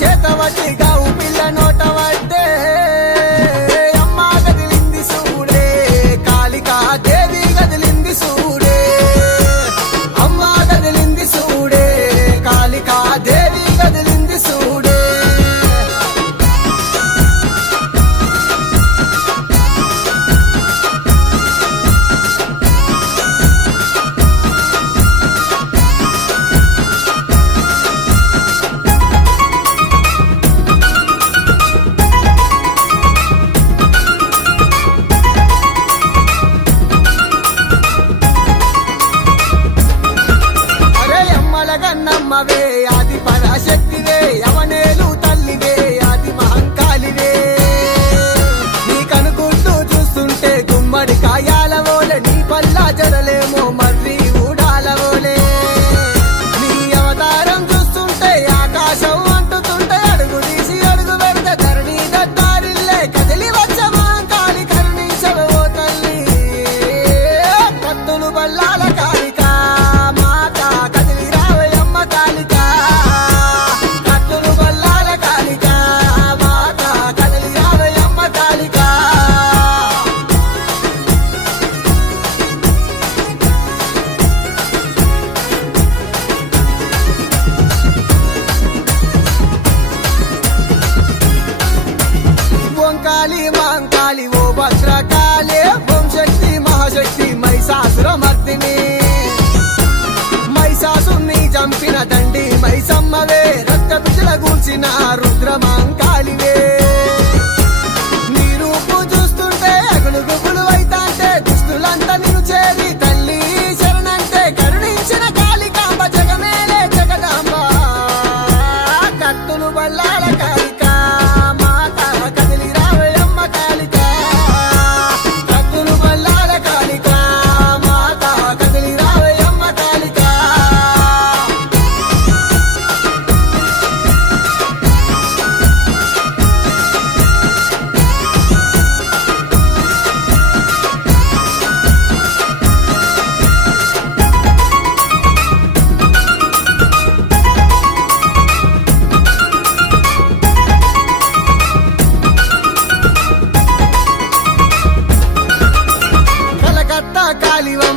చేత జడలే పెట్టి మైసాసుర మర్దిని మైసాసుని చంపిన దండి మైసమ్మవే. రక్త పిచ్చల కూల్చిన రుద్రమాంకాళివే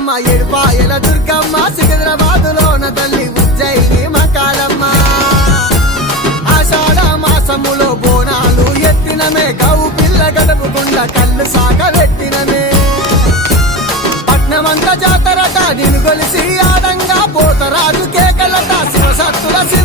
కాళివమ్మ ఎడుపాయల దుర్గమ్మ సికింద్రాబాద్ లోన తల్లి ఉజ్జయిని మకాలమ్మ ఆషాఢ మాసములో బోనాలు ఎత్తినమే గౌ పిల్ల గడపకుండా కళ్ళు సాగబెట్టినమే పట్నమంత జాతరట నిన్ను గొలిసి ఆడంగా పోతరాజు కేకలట శివసత్తుల సింధుల్ల చల్లని